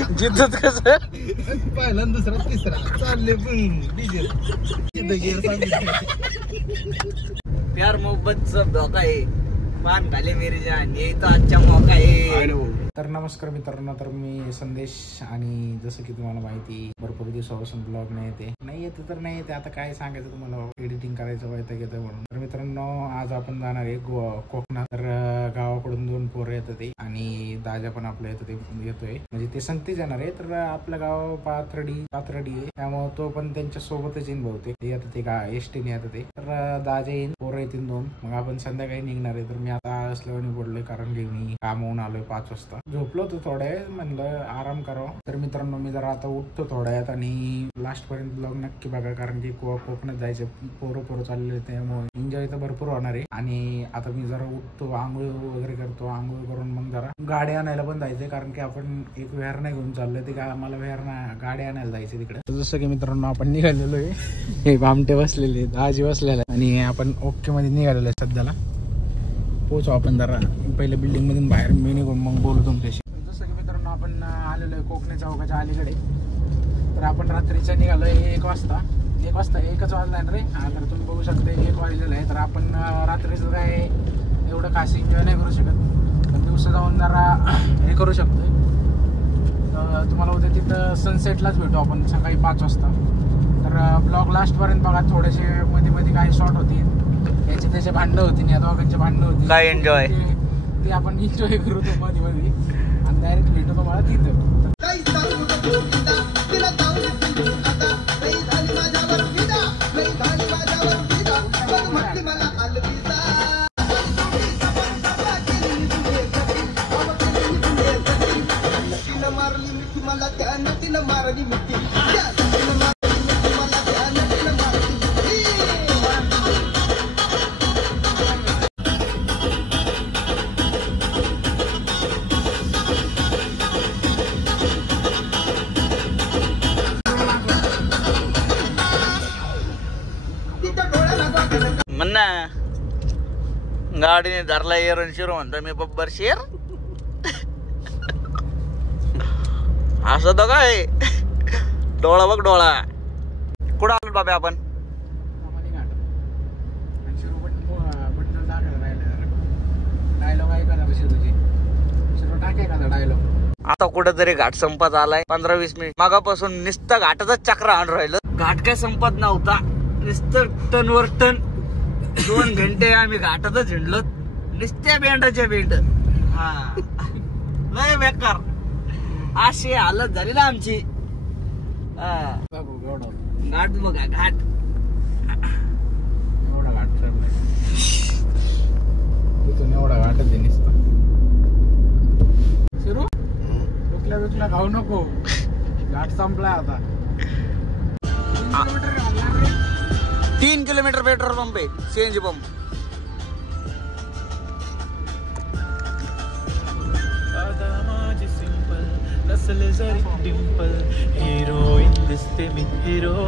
जिद्दत कसं पहिला दुसरा तिसरा चालले प्यार मोहब्बतचा धोका आहे पान खाले मेरी जान ये तो अच्छा मौका आहे. तर नमस्कार मित्रांनो, तर मी संदेश आणि जसं की तुम्हाला माहिती भरपूर दिवसापासून ब्लॉग नाही येते तर नाही येते. आता काय सांगायचं तुम्हाला, एडिटिंग करायचं वैताग येतं म्हणून. तर मित्रांनो, आज आपण जाणार आहे कोकणात. तर गावाकडून 2 पोरं येतात ते आणि दाजा पण आपल्या येतोय म्हणजे ते संगतीच येणार आहे. तर आपलं गाव पाथर्डी आहे, त्यामुळे तो पण त्यांच्या सोबतच येईन बहुतेक. येतं ते एसटीने येतं ते. तर दाजा येईन, पोरं येतील 2. मग आपण संध्याकाळी निघणार आहे. तर मी आता असल्याने बोललोय कारण की मी कामावून आलोय 5 वाजता. झोपलो होतो थोड्या वेळ, म्हणलं आराम करावं. तर मित्रांनो, मी जरा आता उठतो थोड्या वेळात आणि लास्ट पर्यंत ब्लॉग नक्की बघा कारण की कोकणात जायचं, पोरं चाललेले, त्यामुळे एन्जॉय तर भरपूर होणार आहे. आणि आता मी जरा उठतो, आंघोळ वगैरे करतो. आंघोळ करून मग जरा गाडी आणायला पण जायचंय कारण की आपण एक विहार नाही घेऊन चाललोय. ते आम्हाला गाडी आणायला जायचं तिकडे. जसं की मित्रांनो, आपण निघालेलो आहे. हे बामटे बसलेले, दाजी बसलेला आणि आपण ओके मध्ये निघालेलो आहे. सध्याला पोहोचू आपण जरा पहिले बिल्डिंग मधून बाहेर, मी निघून मग बोलू तुमच्याशी. जसं की मित्रांनो, आपण आलेलो आहे कोकणे चौकाच्या अलीकडे. तर आपण रात्रीच्या निघालोय 1 वाजता. 1च वाजला रे. हा, तर तुम्ही बघू शकता 1 वाजलेलं आहे. तर आपण रात्रीचं काय एवढं खास एन्जॉय नाही करू शकत, पण दिवसा जाऊन जरा हे करू शकतोय. तुम्हाला उद्या तिथं सनसेटलाच भेटू आपण सकाळी 5 वाजता. तर ब्लॉग लास्टपर्यंत बघा. थोडेसे मध्ये काही शॉर्ट होतील, त्याचे भांडणं होती, या दोघांचे भांडणं होती. काय एन्जॉय ते आपण एन्जॉय करू तो मध्ये आणि डायरेक्ट भेटू तुम्हाला तिथं. म्हणा गाडीने धरला एरन शिरो म्हणतो मी बब्बर शेर. असं तर काय डोळा बघ डोळा. कुठं आलो बाबा आपण? आता कुठेतरी घाट संपत आलाय. 15-20 मिनिट मागापासून नुसतं घाटातच चक्र आणून राहिलं. घाट काय संपत नव्हता, नुसतं टनवर टन. 2 घंटे आम्ही घाटातच हिंडलो, नुसत्या बेंडाच्या बेंड. हा, लय बेकार अशी हालत झाली ना आमची. घाट बघा, घाट एवढा घाट तिथून एवढा घाटच आहे नुसतं. शिरू विकल्या खाऊ नको, घाट संपलाय आता. 3 किलोमीटर पेट्रोल पंप आहे, सीएनजी पंप.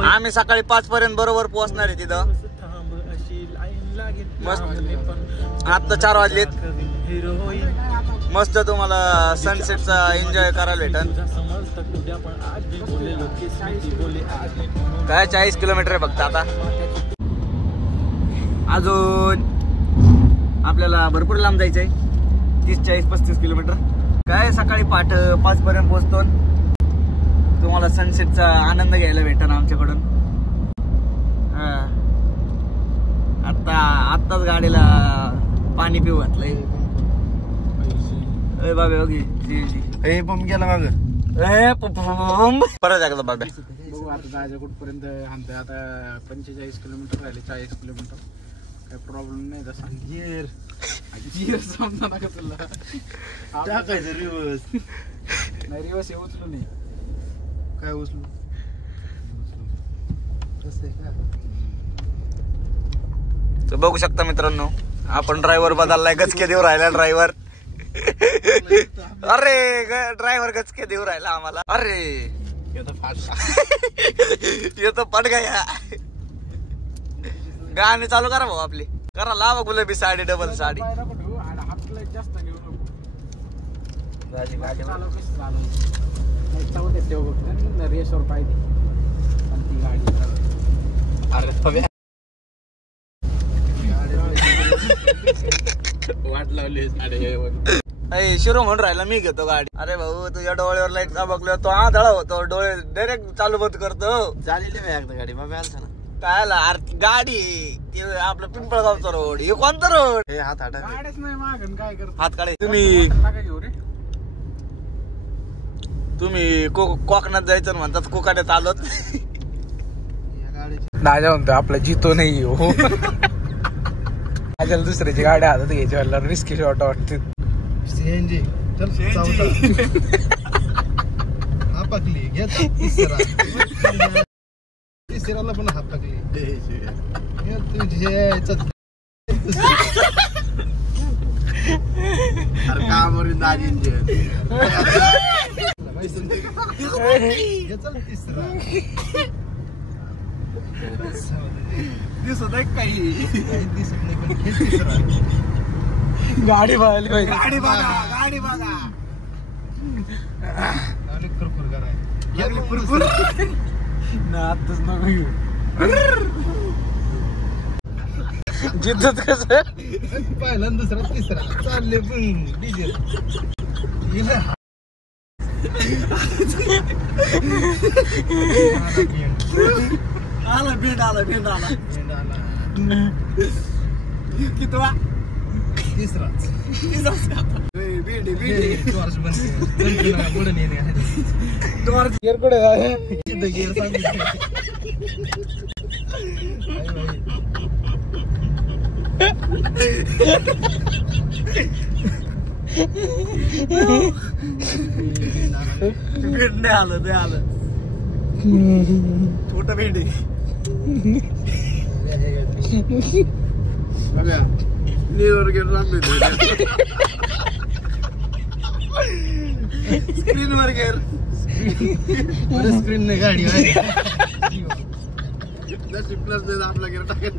आम्ही सकाळी 5 पर्यंत बरोबर पोहोचणार आहे तिथं. मस्त आता 4 वाजलेत. मस्त तुम्हाला सनसेटचा एन्जॉय करायला भेटन. काय 40 किलोमीटर आहे फक्त. आता अजून आपल्याला भरपूर लांब जायचंय, 30-40-35 किलोमीटर. काय सकाळी 5 पर्यंत पोहोचतो. तुम्हाला सनसेटचा आनंद घ्यायला भेटन आमच्याकडून. आत्ताच गाडीला पाणी पिऊ घातलंय. बाबा पंप गेला माग. परत एकदा बाबा बघू आता जायचं कुठपर्यंत आणतोय. आता 45 किलोमीटर राहिले, 40 किलोमीटर. काही प्रॉब्लेम नाही तसा. गिअर समजा नका तुला टाकायचं रिवर्स. नाही, रिवर्स हे उचलू नाही. काय उचलू? तर बघू शकता मित्रांनो, आपण ड्रायव्हर बदललाय. गचके देऊ राहिला ड्रायव्हर. अरे ड्रायव्हर गचके देऊ राहिला आम्हाला. अरे येतो पट गया. गाणी चालू करा भाऊ आपली. करा लावा गुलाबी साडी, डबल साडी. तेव्हा बघतो रेसवर पाहिजे ती गाडी वाट लावली शिरो म्हणून राहिला मी घेतो गाडी. अरे भाऊ तुझ्या डोळ्यावर लाईट बघलो तो आधळा होतो डोळे डायरेक्ट चालू बंद करतो. झालेली मी एकदा गाडी मग आलता ना काय गाडी ते आपलं पिंपळगावचा रोड हे कोणता रोड हे हात हाटा गाड्याच नाही मागण काय करतो हात काढे तुम्ही घेऊ रे तुम्ही कोकणात जायचं म्हणतात कोकाड्यात आलोत. दादा म्हणतो आपला जितो नाही हो माझ्याला दुसऱ्याची गाडी हातात घ्यायची वाटलं रिस्की शॉट वाटते. सीएनजी चल चौथा हा पकली घे तिसऱ्याला पण हात टाकली कामावरून दाजी चल तिसरा दिसत आहे काही दिसत नाही पण हे तिसरा गाडी बघायला पाहिजे. गाडी बघा कुरकुर करायला कुरकुर आताच नको घेऊ जिद्दत कस पहिला दुसरा तिसरा चालले पण डिझेल आला भेंड आला कितवा तिसराच वर्ष बुडून येणे गेअर कुठे गेअर भेंड आलं छोट भेंड स्क्रीन वर गेर स्क्रीन ने गाडी प्लस दे आपला गेअर टाकेल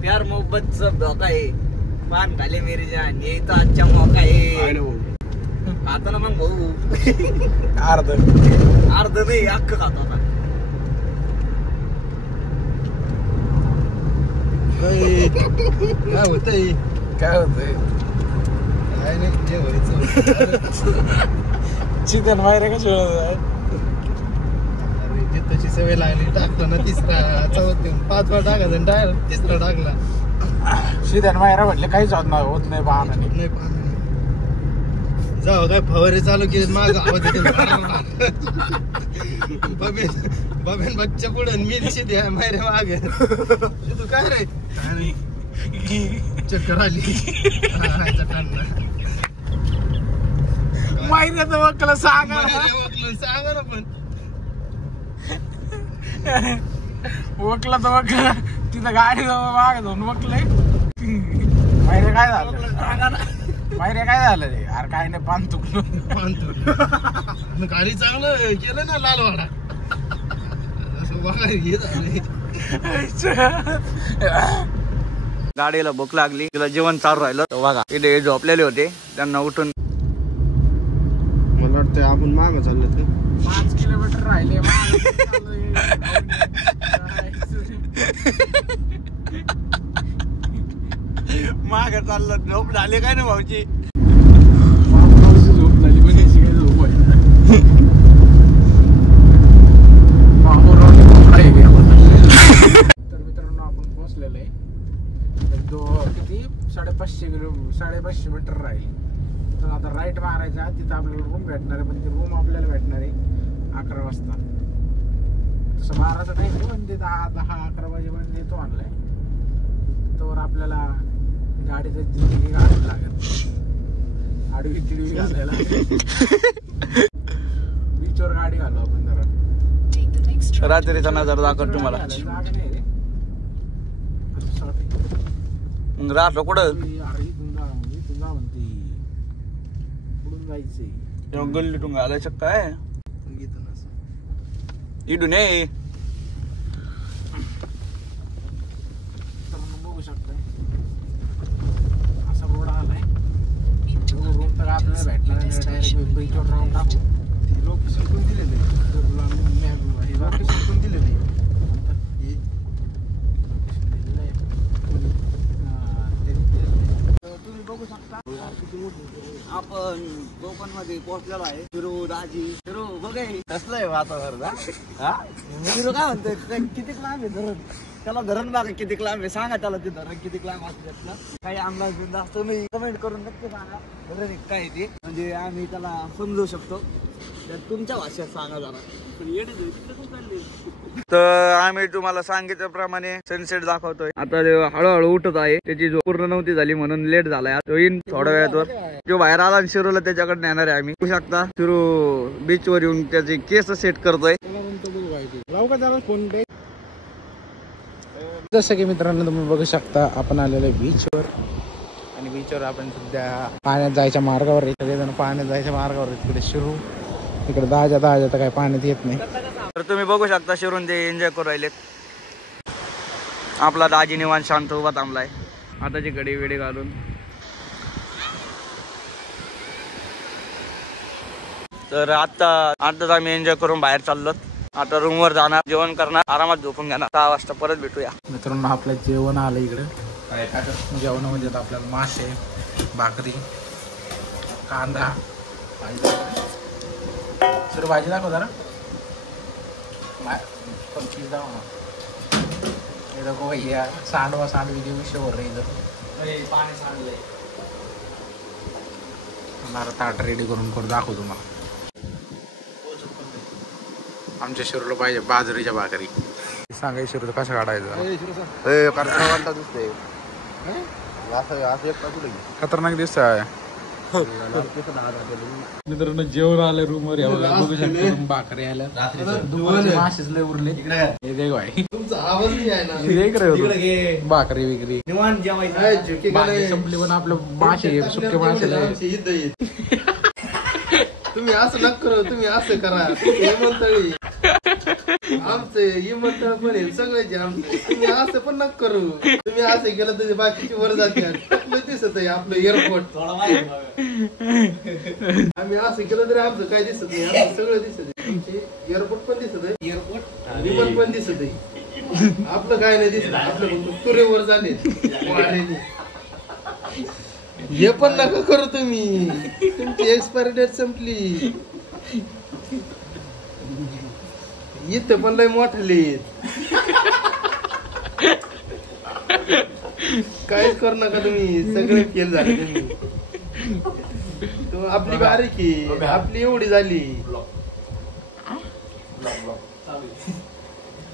प्यार मोहब्बत सब धोका है पान खाले मेरी जान यही तो अच्छा मौका है. खाता ना मग भाऊ अर्ध नाही अख्खं खातो आता. काय होतंय काय होतंय काय नाही जे व्हायचं चिकन बाहेर का तशी सवय लागली टाकला ना तिसरा चौथा 5 वेळा टाकायचा डायरेक्ट तिसरा टाकला शिद्यान मायरा म्हटले काहीच होत नाही पाहणं नाही जाऊ काय फवारे चालू केले माग आवाज बबेन बच्चा पुढे मिरची द्या मायरे माग तू काय रे चक्कर आली माहिती वकला सांगा सांगा ना पण वकला तर वकला तिथं गाडी माग जाऊन वकलंय माहिती काय झालं माहिती काय झालं रे अरे काय नाही पान तुकलो गाडी चांगलं केलं ना लालवाडा असं बघा हे झालं गाडीला भूक लागली तिला जेवण चालू राहिलं बघा इथे झोपलेले होते त्यांना उठून मला वाटतं आपण मागं चाललो ते 5 किलोमीटर राहिले माग चाललं झोप झाले काय ना भाऊची झोप झाली पण याची काही झोप आहे तर मित्रांनो आपण पोहोचलेलो आहे किती 550 मीटर राहील तर आता राईट मारायचा तिथं आपल्याला रूम भेटणार आहे पण ती रूम आपल्याला भेटणार आहे 11 वाजता तसं 12चा टाइम आहे पण ते 10-11 वाजेपर्यंत येतो आणलाय तर आपल्याला गाडीचं जिंदगी घालायला लागेल आडवी तिडवी घालायला बीचवर गाडी घालू आपण जरा रात्रीचा नजर दाखवत तुम्हाला जागा नाही रे असं वाटतं. राहतो कुठं अरे इथून जा म्हणते पुढून जायचंय गल्लीतून घालायचं काय इडून ये तर मग बघू शकताय बीचवर राहून टाकू. लोकेशन कोण दिलेलं आहे? तुला हे लोकेशन कोण दिलेलं आहे? तुम्ही बघू शकता आपण कोकण मध्ये पोहोचलेलो आहे. शिरू दाजी शिरू बघा कसलं आहे वातावरण. शिरू काय म्हणतोय किती लांब आहे धरण? त्याला धरण बघा किती लांब आहे. सांगा त्याला ते धरण किती लांब असतं. काही अंदाज बिंदाज तुम्ही कमेंट करून नक्की सांगा धरण काय ते, म्हणजे आम्ही त्याला समजू शकतो. तुमच्या भाषेत सांगा जरा. तर आम्ही तुम्हाला सांगितल्याप्रमाणे सनसेट दाखवतोय. आता हळूहळू उठत आहे. त्याची झोप पूर्ण नव्हती झाली म्हणून लेट झालाय. तो येईन थोड्या वेळात. जो बाहेर आला आणि शिरूला त्याच्याकडे नेणार आहे आम्ही. बघू शकता शिरू बीच वर येऊन त्याचे केस सेट करतोय. जसं की मित्रांनो तुम्ही बघू शकता आपण आलेलो आहे बीचवर. आणि बीचवर आपण सध्या पाण्यात जायच्या मार्गावर आहे. सगळेजण पाण्यात जायच्या मार्गावर आहे. तिकडे शिरू इकडे दहाच्या तर काही पाण्यात येत नाही. तर तुम्ही बघू शकता शिरून ते एन्जॉय करू राहिलेत. आपला दाजी निवांत शांत उभा थांबलाय आताची घडी वेडी घालून. तर आताच आम्ही एन्जॉय करून बाहेर चाललो. आता रूम वर जाणार, जेवण करणार, आरामात झोपून घेणार. 6 वाजता परत भेटूया. मित्रांनो आपलं जेवण आलं इकडं. जेवणामध्ये आपल्याला मासे, भाकरी, कांदा, सर भाजी दाखव जरा. चीज दाखव ना. हे दाखव भैया सांडवी के विषय हो रही इधर. पाणी सांडलंय. मला ताट रेडी करून दाखव तुम्हाला. आमच्या शिरूला पाहिजे बाजरीच्या भाकरी. सांगा शिरू कसं काढायचं. खतरनाक दिसतंय. मित्रांनो जेवण आलं रूम वर. बघू शकतो भाकरी आल्या. मासेच लय उरले. भाकरी विक्री संपली पण आपलं मासे सुके मासे. तुम्ही असं नक करू. तुम्ही असं करा. हेमंतळी आमचं हिमंतळ पण आहे सगळ्याचे आमचं. तुम्ही असं पण नक करू. तुम्ही असं केलं तर बाकीची वर जाते. टकलं दिसत आहे आपलं एअरपोर्ट. आम्ही असं केलं तरी आमचं काय दिसत नाही. आमचं सगळं दिसत आहे. तुमचे एअरपोर्ट पण दिसत आहे. एअरपोर्ट विमान पण दिसत आहे. आपलं काय नाही दिसत. आपलं तुरेवर झाले. हे पण नका करू तुम्ही. तुमची एक्सपायरी डेट संपली. इथं पण लय मोठले. काहीच करू नका तुम्ही. सगळे फेल झाले तुम्ही. आपली बारीकी आपली एवढी झाली.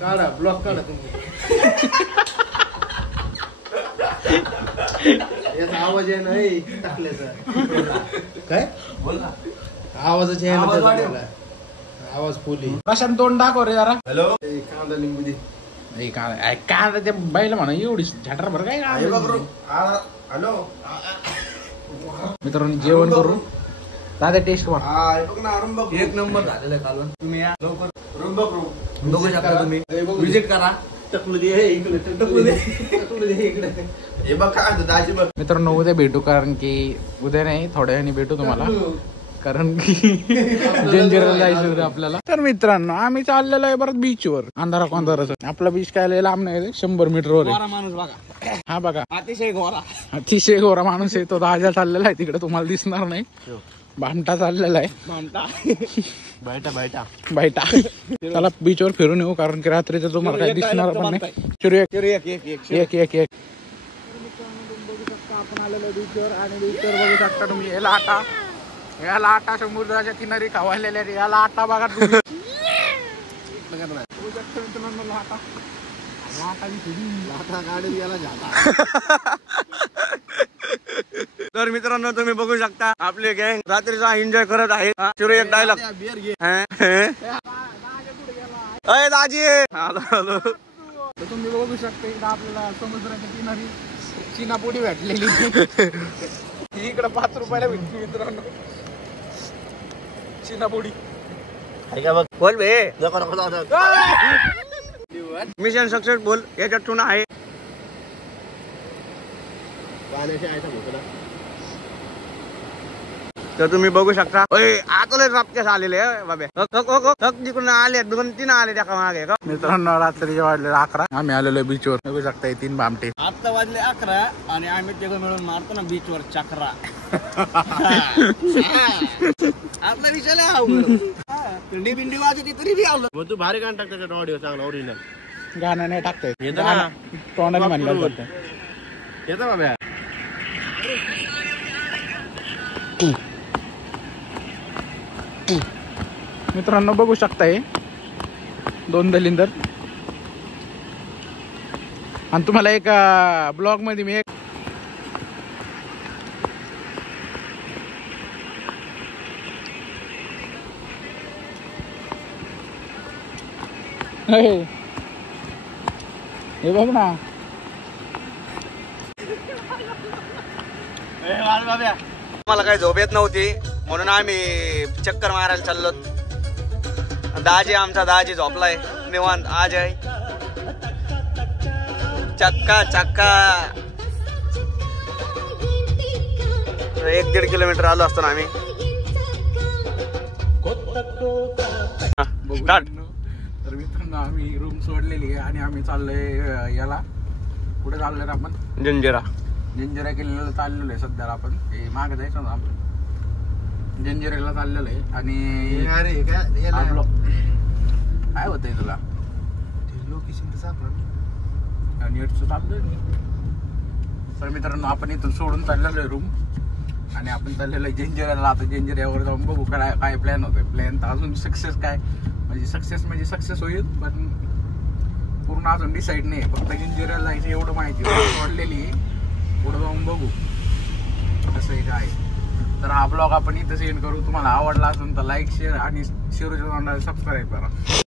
काढा ब्लॉक काढा तुम्ही. याचा आवाज आहे नाही टाकल्याचा. काय बोल ना. आवाजाचे आहे ना. आवाज फुली. प्रशांत तोंड दाखव रे जरा. हॅलो. कांदा लिंबू दे. कांदा त्या बाईला म्हणा एवढी झटार भर काय. हॅलो मित्रांनो जेवण करू. दादा टेस्ट एक नंबर झालेलं कालवण. तुम्ही या लवकर रूम बघू शकता. तुम्ही विजिट करा. मित्रांनो उद्या भेटू. कारण की उद्या नाही थोड्या वेळाने भेटू तुम्हाला. कारण की डेंजरला जायचं आपल्याला. तर मित्रांनो आम्ही चाललेलो आहे परत बीचवर. अंधाराचा आपला बीच काय लांब नाही. 100 मीटरवर आहे. माणूस बघा. हा बघा अतिशय गोरा माणूस आहे. तो दहाजा चाललेला आहे. तिकडे तुम्हाला दिसणार नाही. भामटा चाललेला आहे. बैठा चला बीचवर फिरून येऊ. कारण की रात्रीचं तुम्हाला काय दिसणार पण नाही. एक आपण आलेलो बीचवर. आणि बीचवर बघू शकता तुम्ही या लाटा समुद्राच्या किनारी खावायलेल्या. या लाटा बघा तुम्ही. तर मित्रांनो तुम्ही बघू शकता आपले गँग रात्रीचा एन्जॉय करत आहे. शिरू एक डायलॉग. अय दाजी हॅलो. तुम्ही बघू शकता इकडे आपल्याला समुद्राच्या किनारी चिनापोडी भेटलेली. इकडे 5 रुपयाला भेटली मित्रांनो चिनापोडी. बोल बे. मिशन सक्सेस बोल. याच्यात टुना आहे. तर तुम्ही बघू शकता आतले रापकेस आलेले बाबे जिकडून आले 2-3 आले त्या मागे. मित्रांनो रात्री वाजले 11 आम्ही आलेलो बीचवर. बघू शकता 3 बामटे. आता वाजले 11 आणि आम्ही तिघं मिळून मारतो ना बीचवर चक्रा. आपला विषय थंडी बिंडी वाजती तरी बी आवलं. तू भारी गाणं टाक त्याच्यात ऑडिओ चांगला ओरिजिनल. गाणं नाही टाकतोय येतं ना. तोंडाने म्हणलं होतं. येतं बाबा. मित्रांनो बघू शकताय 2 दलिंदर. आणि तुम्हाला एक ब्लॉग मध्ये मी एक हे बघ ना मला काही झोप येत नव्हती म्हणून आम्ही चक्कर मारायला चाललो. दाजी झोपलाय निवांत. आज आहे चक्का 1-1.5 किलोमीटर आलो असतो ना आम्ही. स्टार्ट. तर मित्रांनो आम्ही रूम सोडलेली आहे आणि आम्ही चाललोय याला. कुठे चाललोय आपण? जंजिरा किल्ल्याला चाललेलो आहे सध्याला आपण. हे मागे जायचं ना आपण. जंजिऱ्याला चाललेलो आहे आणि अरे आपलं काय होतंय तुला? लोकेशन तर सापडलं. नेटचं चाललोय मी. तर मित्रांनो आपण इथून सोडून चाललेलो आहे रूम आणि आपण चाललेलो आहे जंजिऱ्याला. आता जंजिऱ्यावर जाऊन बघू काय प्लॅन होतोय. प्लॅन तर अजून सक्सेस म्हणजे सक्सेस होईल पण पूर्ण अजून डिसाईड नाही. फक्त जंजिऱ्याला जायचं एवढं माहिती सोडलेली आहे. पुढे जाऊन बघू कसं आहे काय. तर हा ब्लॉग आपण इथं सेंड करू. तुम्हाला आवडला असेल तर लाईक शेअर आणि शिरूच्या तोंडाला सबस्क्राईब करा.